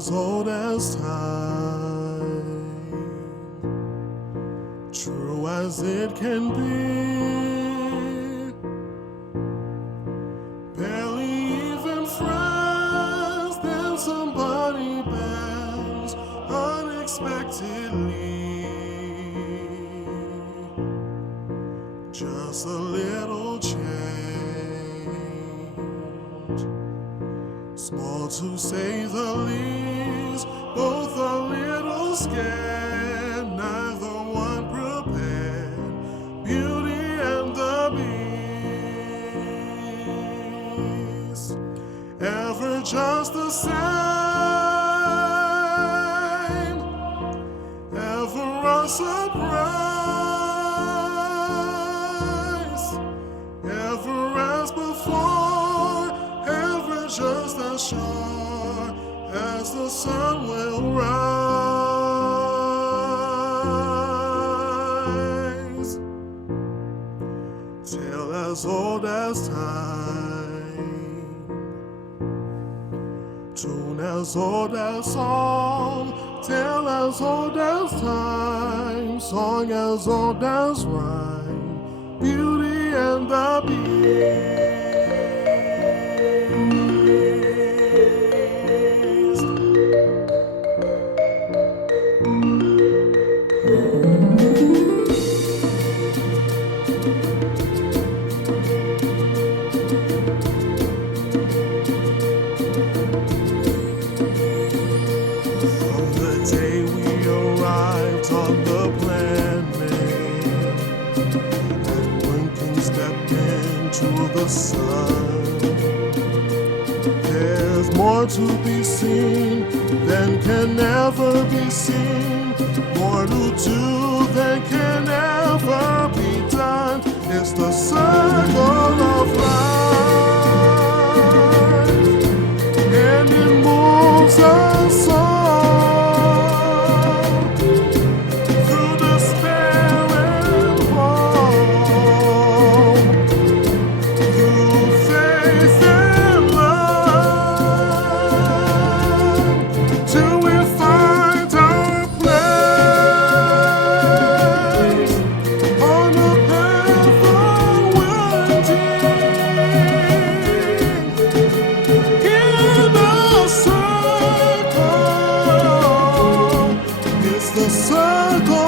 as old as time, true as it can be, barely even friends, then somebody bends unexpectedly. Just a little change, small to say the least, both a little scared, neither one prepared, Beauty and the Beast, ever just the same, ever a surprise, ever as before, ever just as sure as the sun will rise. Tale as old as time, tune as old as song, tale as old as time, song as old as rhyme, Beauty and the Beast. From the day we arrived on the planet, and Lincoln stepped into the sun, there's more to be seen than can ever be seen, more to do than can ever be done. It's the circle of life, and it moves us all through despair and hope, through faith and love, till we find our place on the path unwinding. In a circle, it's the circle